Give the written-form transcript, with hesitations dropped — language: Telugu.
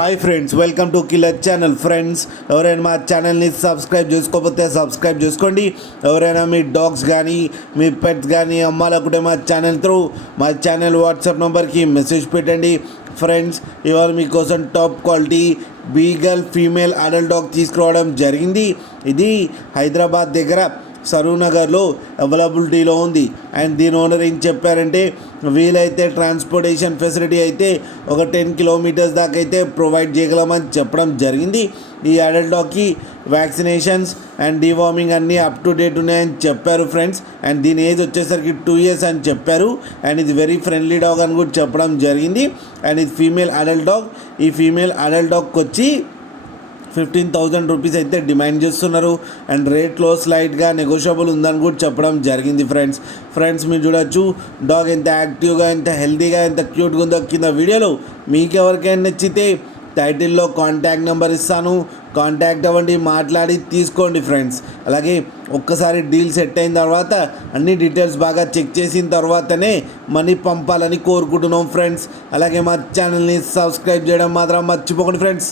Hi friends, welcome to killer channel. Friends, ఎవరైనా మా ఛానల్ని సబ్స్క్రైబ్ చేసుకోకపోతే సబ్స్క్రైబ్ చేసుకోండి. ఎవరైనా మీ డాగ్స్ కానీ మీ పెట్స్ కానీ అమ్మాలనుకుంటే మా ఛానల్ వాట్సాప్ నెంబర్కి మెసేజ్ పెట్టండి. ఫ్రెండ్స్, ఇవాళ మీకోసం top quality beagle female adult dog తీసుకురావడం జరిగింది. ఇది హైదరాబాద్ దగ్గర సరూనగర్లో అవైలబిలిటీలో ఉంది. అండ్ దీని ఓనర్ ఏం చెప్పారంటే, వీలైతే ట్రాన్స్పోర్టేషన్ ఫెసిలిటీ అయితే ఒక 10 కిలోమీటర్స్ దాకా అయితే ప్రొవైడ్ చేయగలమని చెప్పడం జరిగింది. ఈ అడల్ట్ డాగ్కి వ్యాక్సినేషన్స్ అండ్ డివార్మింగ్ అన్నీ అప్ టు డేట్ ఉన్నాయని చెప్పారు ఫ్రెండ్స్. అండ్ దీని ఏజ్ వచ్చేసరికి 2 years అని చెప్పారు. అండ్ ఇది వెరీ ఫ్రెండ్లీ డాగ్ అని కూడా చెప్పడం జరిగింది. అండ్ ఇది ఫీమేల్ అడల్ట్ డాగ్. ఈ ఫీమేల్ అడల్ట్ డాగ్కి వచ్చి 15,000 రూపీస్ అయితే డిమాండ్ చేస్తున్నారు. అండ్ రేట్లో స్లైట్గా నెగోషియబుల్ ఉందని కూడా చెప్పడం జరిగింది. ఫ్రెండ్స్ మీరు చూడొచ్చు డాగ్ ఎంత యాక్టివ్గా, ఎంత హెల్తీగా, ఎంత క్యూట్గా ఉందో కింద వీడియోలో. మీకు ఎవరికైనా నచ్చితే టైటిల్లో కాంటాక్ట్ నెంబర్ ఇస్తాను, కాంటాక్ట్ అవ్వండి, మాట్లాడి తీసుకోండి ఫ్రెండ్స్. అలాగే ఒక్కసారి డీల్ సెట్ అయిన తర్వాత అన్ని డీటెయిల్స్ బాగా చెక్ చేసిన తర్వాతనే మనీ పంపాలని కోరుకుంటున్నాం ఫ్రెండ్స్. అలాగే మా ఛానల్ని సబ్స్క్రైబ్ చేయడం మాత్రం మర్చిపోకండి ఫ్రెండ్స్.